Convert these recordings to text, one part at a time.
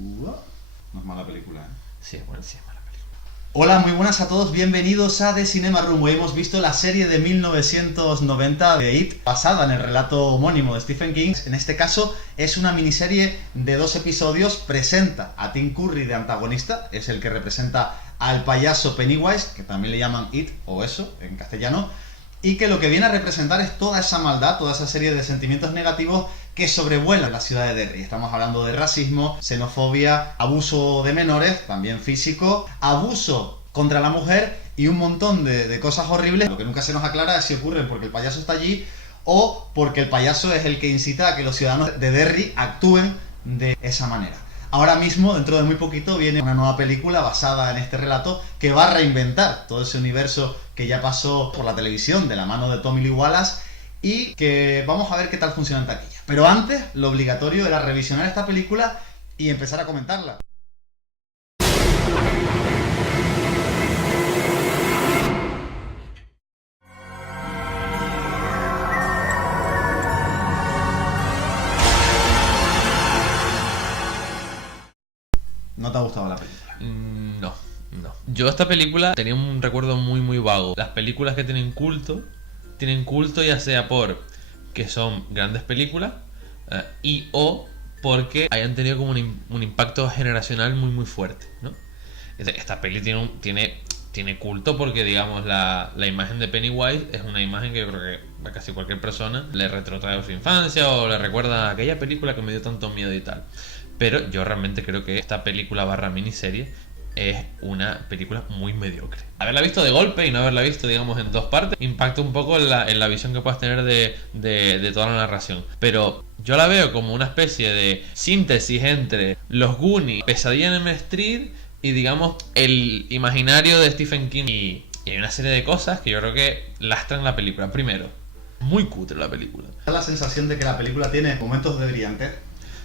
No es mala película, ¿eh? Sí, bueno, sí, es mala película. Hola, muy buenas a todos, bienvenidos a The Cinema Room. Hoy hemos visto la serie de 1990 de It, basada en el relato homónimo de Stephen King. En este caso es una miniserie de 2 episodios. Presenta a Tim Curry de antagonista, es el que representa al payaso Pennywise, que también le llaman It, o eso, en castellano, y que lo que viene a representar es toda esa maldad, toda esa serie de sentimientos negativos que sobrevuelan la ciudad de Derry. Estamos hablando de racismo, xenofobia, abuso de menores, también físico, abuso contra la mujer y un montón de cosas horribles. Lo que nunca se nos aclara es si ocurren porque el payaso está allí o porque el payaso es el que incita a que los ciudadanos de Derry actúen de esa manera. Ahora mismo, dentro de muy poquito, viene una nueva película basada en este relato que va a reinventar todo ese universo que ya pasó por la televisión de la mano de Tommy Lee Wallace y que vamos a ver qué tal funciona en taquilla. Pero antes, lo obligatorio era revisionar esta película y empezar a comentarla. ¿No te ha gustado la película? No. Yo esta película tenía un recuerdo muy vago. Las películas que tienen culto ya sea por que son grandes películas y o porque hayan tenido como un impacto generacional muy fuerte, ¿no? Esta peli tiene culto porque, digamos, la imagen de Pennywise es una imagen que yo creo que a casi cualquier persona le retrotrae a su infancia o le recuerda a aquella película que me dio tanto miedo y tal. Pero yo realmente creo que esta película / miniserie es una película muy mediocre. Haberla visto de golpe y no haberla visto, digamos, en 2 partes impacta un poco en la visión que puedas tener de toda la narración. Pero yo la veo como una especie de síntesis entre Los Goonies, Pesadilla en Elm Street y, digamos, el imaginario de Stephen King. Y hay una serie de cosas que yo creo que lastran la película. Primero, muy cutre la película. Da la sensación de que la película tiene momentos de brillantez.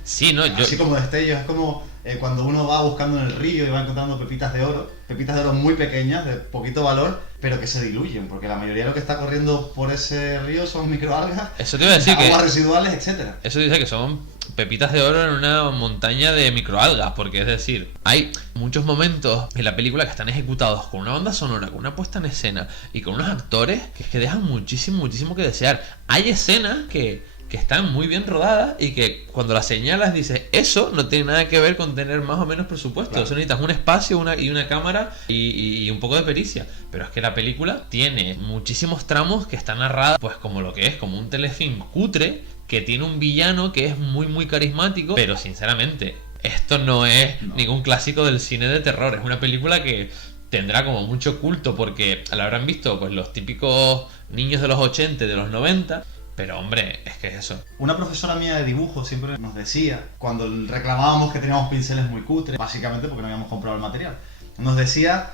Sí, no, Así como destellos, es como cuando uno va buscando en el río y va encontrando pepitas de oro muy pequeñas, de poquito valor, pero que se diluyen, porque la mayoría de lo que está corriendo por ese río son microalgas, eso te iba a decir aguas residuales, etcétera. Eso dice que son pepitas de oro en una montaña de microalgas, porque es decir, hay muchos momentos en la película que están ejecutados con una banda sonora, con una puesta en escena y con unos actores que dejan muchísimo que desear. Hay escenas que están muy bien rodadas y que cuando las señalas dices, eso no tiene nada que ver con tener más o menos presupuesto. Claro. Eso necesitas un espacio y una cámara y un poco de pericia. Pero es que la película tiene muchísimos tramos que están narrados pues como lo que es, como un telefilm cutre, que tiene un villano que es muy carismático, pero sinceramente, esto no es ningún clásico del cine de terror. Es una película que tendrá como mucho culto porque la habrán visto pues los típicos niños de los 80, de los 90. Pero hombre, es que es eso. Una profesora mía de dibujo siempre nos decía, cuando reclamábamos que teníamos pinceles muy cutres, básicamente porque no habíamos comprado el material, nos decía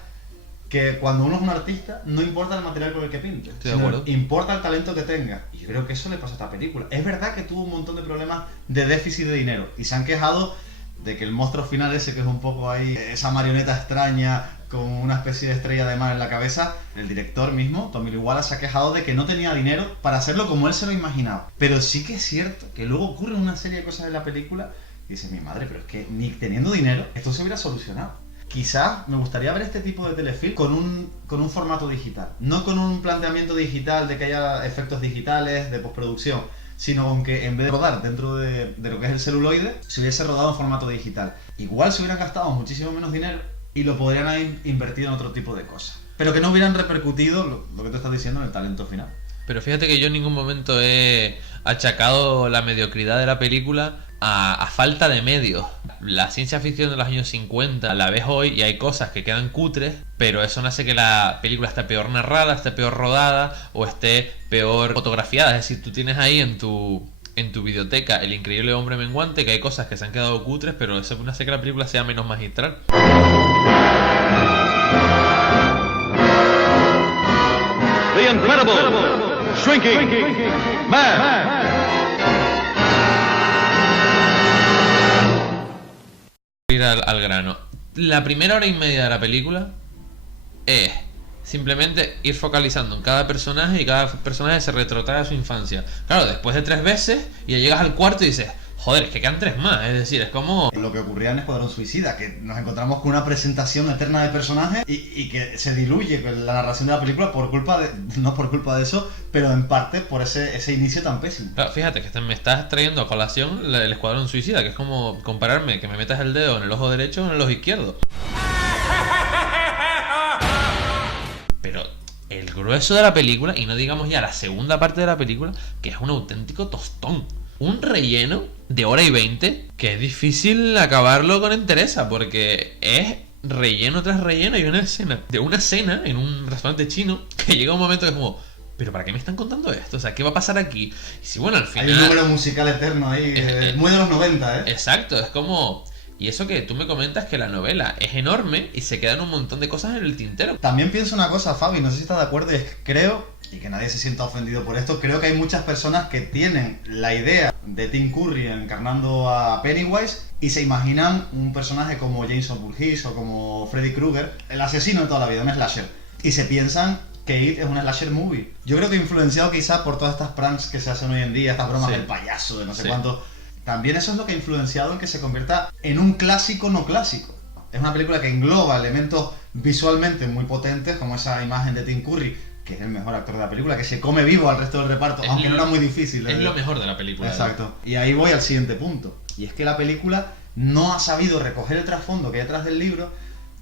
que cuando uno es un artista, no importa el material con el que pinte, sino importa el talento que tenga. Y yo creo que eso le pasa a esta película. Es verdad que tuvo un montón de problemas de déficit de dinero y se han quejado de que el monstruo final ese, que es un poco ahí, esa marioneta extraña con una especie de estrella de mar en la cabeza, el director mismo, Tommy Lee Wallace, se ha quejado de que no tenía dinero para hacerlo como él se lo imaginaba. Pero sí que es cierto que luego ocurren una serie de cosas en la película y dice, mi madre, pero es que ni teniendo dinero esto se hubiera solucionado. Quizás me gustaría ver este tipo de telefilm con un formato digital, no con un planteamiento digital de que haya efectos digitales de postproducción, sino aunque en vez de rodar dentro de lo que es el celuloide, se hubiese rodado en formato digital. Igual se hubieran gastado muchísimo menos dinero y lo podrían haber invertido en otro tipo de cosas, pero que no hubieran repercutido lo que tú estás diciendo en el talento final. Pero fíjate que yo en ningún momento he achacado la mediocridad de la película a falta de medios. La ciencia ficción de los años 50 la ves hoy y hay cosas que quedan cutres, pero eso no hace que la película esté peor narrada, esté peor rodada o esté peor fotografiada. Es decir, tú tienes ahí en tu videoteca El Increíble Hombre Menguante, que hay cosas que se han quedado cutres, pero eso no hace que la película sea menos magistral. The Incredible Shrinking Man. Ir al grano. La primera hora y media de la película es simplemente ir focalizando en cada personaje y cada personaje se retrotrae a su infancia. Claro, después de 3 veces y ya llegas al cuarto y dices, Joder, es que quedan 3 más, es decir, es como... Lo que ocurría en Escuadrón Suicida, que nos encontramos con una presentación eterna de personajes y que se diluye con la narración de la película por culpa de... no por culpa de eso, pero en parte por ese inicio tan pésimo. Claro, fíjate que me estás trayendo a colación el Escuadrón Suicida, que es como compararme que me metas el dedo en el ojo derecho o en el ojo izquierdo. Pero el grueso de la película, y no digamos ya la segunda parte de la película, que es un auténtico tostón. Un relleno de hora y 20 que es difícil acabarlo con entereza, porque es relleno tras relleno. Y una escena en un restaurante chino que llega un momento que es como, ¿pero para qué me están contando esto? O sea, ¿qué va a pasar aquí? Y si bueno, al final... Hay un número musical eterno ahí, muy de los 90, ¿eh? Exacto, es como... Y eso que tú me comentas que la novela es enorme y se quedan un montón de cosas en el tintero. También pienso una cosa, Fabi, no sé si estás de acuerdo, y es que creo, y que nadie se sienta ofendido por esto, creo que hay muchas personas que tienen la idea de Tim Curry encarnando a Pennywise y se imaginan un personaje como Jason Voorhees o como Freddy Krueger, el asesino de toda la vida, un slasher. Y se piensan que It es una slasher movie. Yo creo que influenciado quizás por todas estas pranks que se hacen hoy en día, estas bromas del payaso, de no sé cuánto. También eso es lo que ha influenciado en que se convierta en un clásico no clásico. Es una película que engloba elementos visualmente muy potentes, como esa imagen de Tim Curry, que es el mejor actor de la película, que se come vivo al resto del reparto, aunque no era muy difícil. Es lo mejor de la película. Exacto. Y ahí voy al siguiente punto. Y es que la película no ha sabido recoger el trasfondo que hay detrás del libro,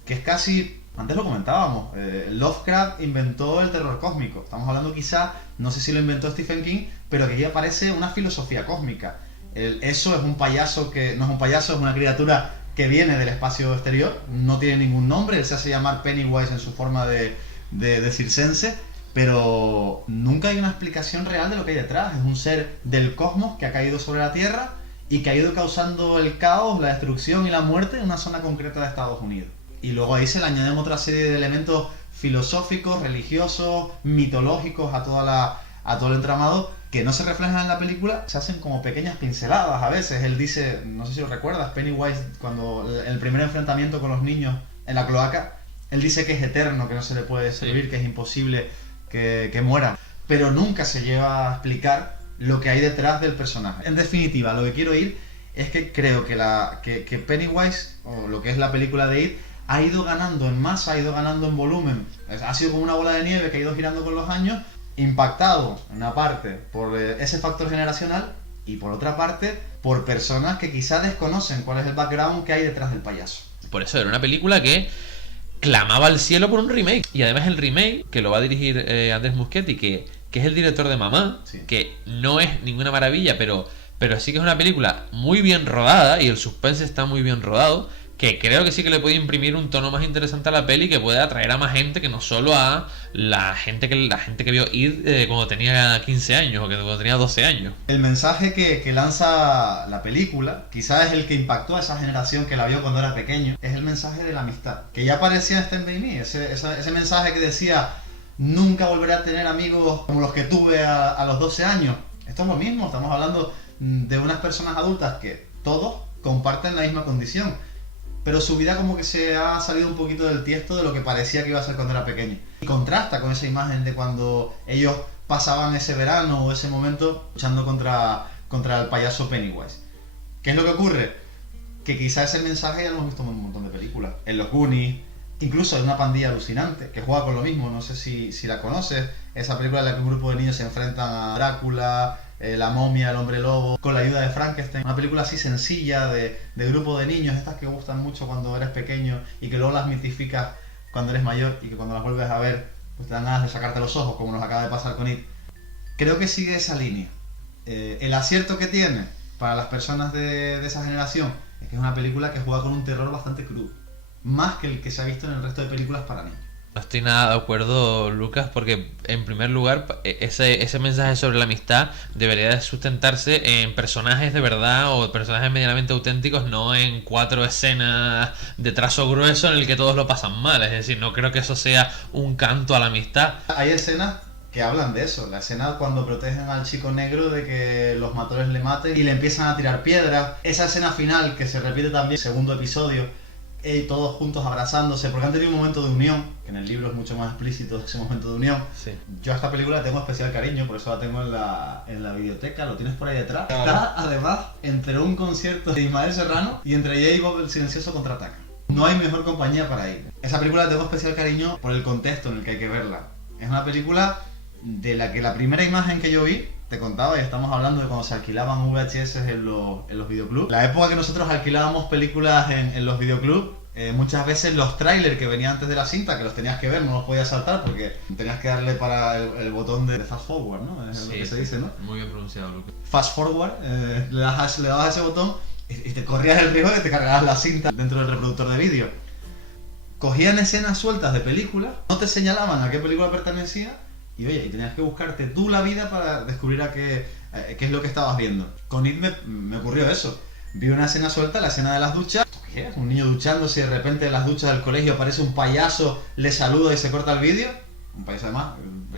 que es casi... Antes lo comentábamos, Lovecraft inventó el terror cósmico. Estamos hablando quizá, no sé si lo inventó Stephen King, pero que aquí aparece una filosofía cósmica. Eso es un payaso que no es un payaso, es una criatura que viene del espacio exterior, no tiene ningún nombre, él se hace llamar Pennywise en su forma de circense, pero nunca hay una explicación real de lo que hay detrás. Es un ser del cosmos que ha caído sobre la Tierra y que ha ido causando el caos, la destrucción y la muerte en una zona concreta de Estados Unidos. Y luego ahí se le añaden otra serie de elementos filosóficos, religiosos, mitológicos a todo el entramado, que no se reflejan en la película, se hacen como pequeñas pinceladas a veces. Él dice, no sé si lo recuerdas, Pennywise, cuando el primer enfrentamiento con los niños en la cloaca, él dice que es eterno, que no se le puede destruir, que es imposible que muera. Pero nunca se lleva a explicar lo que hay detrás del personaje. En definitiva, lo que quiero ir es que creo que Pennywise, o lo que es la película de It, ha ido ganando en masa, ha ido ganando en volumen. Ha sido como una bola de nieve que ha ido girando con los años, impactado en una parte por ese factor generacional y por otra parte por personas que quizás desconocen cuál es el background que hay detrás del payaso. Por eso era una película que clamaba al cielo por un remake. Y además el remake, que lo va a dirigir Andrés Muschietti, que es el director de Mamá, que no es ninguna maravilla, pero sí que es una película muy bien rodada y el suspense está muy bien rodado, que creo que sí que le puede imprimir un tono más interesante a la peli, que puede atraer a más gente que no solo a la gente que vio It cuando tenía 15 años o que cuando tenía 12 años. El mensaje que lanza la película, quizás es el que impactó a esa generación que la vio cuando era pequeño, es el mensaje de la amistad, que ya aparecía en Stand By Me, ese mensaje que decía, nunca volveré a tener amigos como los que tuve a los 12 años. Esto es lo mismo, estamos hablando de unas personas adultas que todos comparten la misma condición, pero su vida como que se ha salido un poquito del tiesto de lo que parecía que iba a ser cuando era pequeño. Y contrasta con esa imagen de cuando ellos pasaban ese verano o ese momento luchando contra el payaso Pennywise. ¿Qué es lo que ocurre? Que quizás ese mensaje ya lo hemos visto en un montón de películas. En los Goonies, incluso hay una pandilla alucinante que juega con lo mismo, no sé si la conoces. Esa película en la que un grupo de niños se enfrentan a Drácula, la momia, el hombre lobo, con la ayuda de Frankenstein. Una película así sencilla de grupo de niños, estas que gustan mucho cuando eres pequeño y que luego las mitificas cuando eres mayor y que cuando las vuelves a ver pues te dan ganas de sacarte los ojos, como nos acaba de pasar con It. Creo que sigue esa línea. El acierto que tiene para las personas de esa generación es que es una película que juega con un terror bastante crudo, más que el que se ha visto en el resto de películas para niños. No estoy nada de acuerdo, Lucas, porque en primer lugar ese mensaje sobre la amistad debería de sustentarse en personajes de verdad o personajes medianamente auténticos, no en 4 escenas de trazo grueso en el que todos lo pasan mal. Es decir, no creo que eso sea un canto a la amistad. Hay escenas que hablan de eso, la escena cuando protegen al chico negro de que los matadores le maten y le empiezan a tirar piedras, esa escena final que se repite también en el segundo episodio, todos juntos abrazándose, porque han tenido un momento de unión, que en el libro es mucho más explícito ese momento de unión. Sí. Yo a esta película le tengo especial cariño, por eso la tengo en la videoteca, lo tienes por ahí detrás. Claro. Está además entre un concierto de Ismael Serrano y entre J. Bob el Silencioso contraataca. No hay mejor compañía para ir. Esa película le tengo especial cariño por el contexto en el que hay que verla. Es una película de la que la primera imagen que yo vi, te contaba, y estamos hablando de cuando se alquilaban VHS en los videoclubs. La época que nosotros alquilábamos películas en los videoclubs, muchas veces los trailers que venían antes de la cinta, que los tenías que ver, no los podías saltar porque tenías que darle para el botón de fast forward, ¿no? Es lo que se dice, ¿no? Muy bien pronunciado, Lucas. Fast forward, le dabas a ese botón y te corrías el riesgo de que te cargabas la cinta dentro del reproductor de vídeo. Cogían escenas sueltas de películas, no te señalaban a qué película pertenecía y oye, y tenías que buscarte tú la vida para descubrir qué es lo que estabas viendo. Con It me ocurrió eso. Vi una escena suelta, la escena de las duchas. ¿Qué es? Un niño duchándose y de repente en las duchas del colegio aparece un payaso, le saluda y se corta el vídeo. Un payaso además,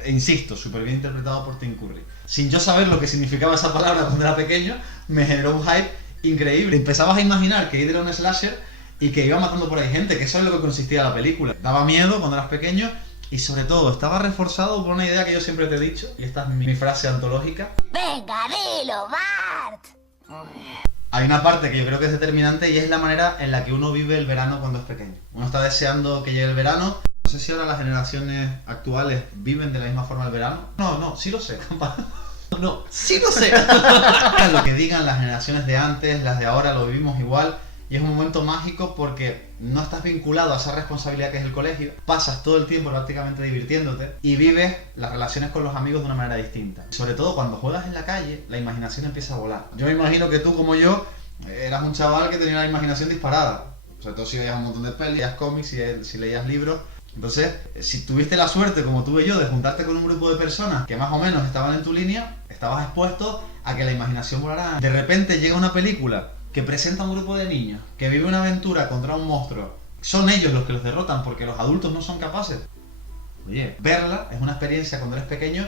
insisto, súper bien interpretado por Tim Curry. Sin yo saber lo que significaba esa palabra cuando era pequeño, me generó un hype increíble. Empezabas a imaginar que It era un slasher y que iba matando por ahí gente, que eso es lo que consistía la película. Daba miedo cuando eras pequeño y sobre todo estaba reforzado por una idea que yo siempre te he dicho, y esta es mi frase antológica. ¡Venga, dilo, Bart! Hay una parte que yo creo que es determinante y es la manera en la que uno vive el verano cuando es pequeño. Uno está deseando que llegue el verano. No sé si ahora las generaciones actuales viven de la misma forma el verano. No, sí lo sé. No, sí lo sé. Lo que digan las generaciones de antes, las de ahora, lo vivimos igual. Y es un momento mágico porque no estás vinculado a esa responsabilidad que es el colegio. Pasas todo el tiempo prácticamente divirtiéndote y vives las relaciones con los amigos de una manera distinta. Sobre todo cuando juegas en la calle, la imaginación empieza a volar. Yo me imagino que tú, como yo, eras un chaval que tenía la imaginación disparada. Sobre todo si veías un montón de pelis, leías cómics, si leías libros. Entonces, si tuviste la suerte, como tuve yo, de juntarte con un grupo de personas que más o menos estaban en tu línea, estabas expuesto a que la imaginación volara. De repente llega una película que presenta a un grupo de niños que vive una aventura contra un monstruo. Son ellos los que los derrotan porque los adultos no son capaces. Oye, verla es una experiencia cuando eres pequeño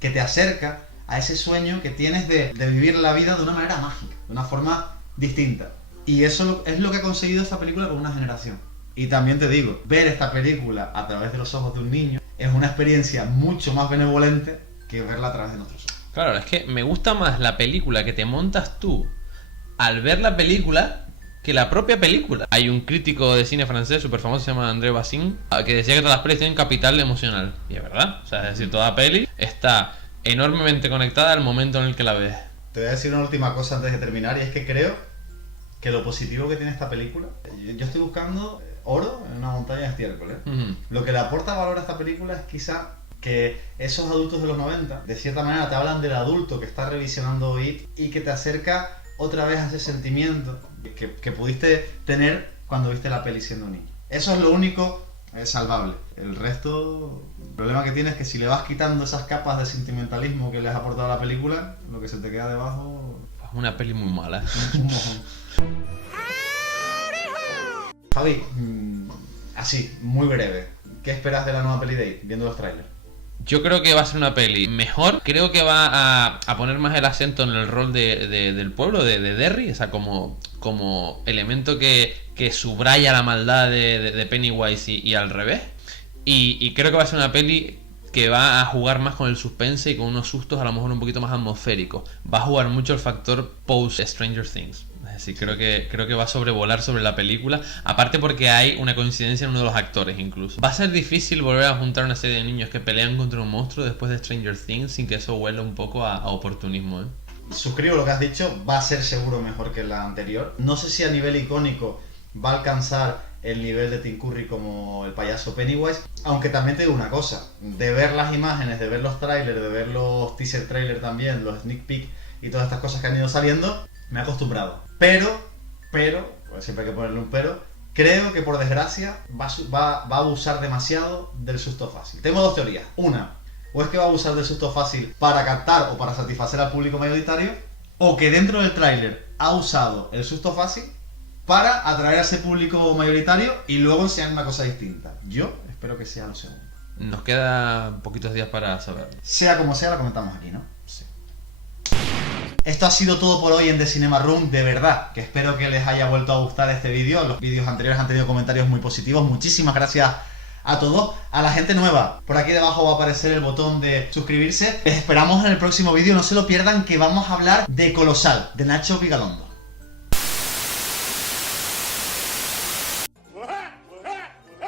que te acerca a ese sueño que tienes de vivir la vida de una manera mágica, de una forma distinta. Y eso es lo que ha conseguido esta película con una generación. Y también te digo, ver esta película a través de los ojos de un niño es una experiencia mucho más benevolente que verla a través de nuestros ojos. Claro, es que me gusta más la película que te montas tú al ver la película que la propia película. Hay un crítico de cine francés súper famoso, se llama André Bazin, que decía que todas las pelis tienen capital emocional. Y es verdad, o sea, es decir, toda peli está enormemente conectada al momento en el que la ves. Te voy a decir una última cosa antes de terminar, y es que creo que lo positivo que tiene esta película, yo estoy buscando oro en una montaña de estiércol, ¿eh? Lo que le aporta valor a esta película es quizá que esos adultos de los 90, de cierta manera te hablan del adulto que está revisionando It y que te acerca otra vez a ese sentimiento que pudiste tener cuando viste la peli siendo niño. Eso es lo único salvable. El resto, el problema que tienes es que si le vas quitando esas capas de sentimentalismo que les ha aportado la película, lo que se te queda debajo Es una peli muy mala. es un mojón. Javi, así, muy breve, ¿qué esperas de la nueva peli de It, viendo los trailers? Yo creo que va a ser una peli mejor. Creo que va a poner más el acento en el rol del pueblo, de Derry. O sea, como elemento que subraya la maldad de Pennywise y al revés. Y creo que va a ser una peli que va a jugar más con el suspense y con unos sustos a lo mejor un poquito más atmosféricos. Va a jugar mucho el factor post Stranger Things. Es decir, creo que va a sobrevolar sobre la película. Aparte porque hay una coincidencia en uno de los actores incluso. Va a ser difícil volver a juntar una serie de niños que pelean contra un monstruo después de Stranger Things sin que eso huela un poco a oportunismo, ¿eh? Suscribo lo que has dicho, va a ser seguro mejor que la anterior. No sé si a nivel icónico va a alcanzar el nivel de Tim Curry como el payaso Pennywise, aunque también te digo una cosa, de ver las imágenes, de ver los trailers, de ver los teaser trailers también, los sneak peek y todas estas cosas que han ido saliendo, me he acostumbrado. Pero, pues siempre hay que ponerle un pero, creo que por desgracia va a abusar demasiado del susto fácil. Tengo dos teorías. Una, o es que va a abusar del susto fácil para captar o para satisfacer al público mayoritario, o que dentro del tráiler ha usado el susto fácil para atraer a ese público mayoritario y luego enseñar una cosa distinta. Yo espero que sea lo segundo. Nos quedan poquitos días para saberlo. Sea como sea, la comentamos aquí, ¿no? Sí. Esto ha sido todo por hoy en The Cinema Room. De verdad que espero que les haya vuelto a gustar este vídeo. Los vídeos anteriores han tenido comentarios muy positivos. Muchísimas gracias a todos. A la gente nueva, por aquí debajo va a aparecer el botón de suscribirse. Les esperamos en el próximo vídeo. No se lo pierdan, que vamos a hablar de Colosal, de Nacho Vigalondo.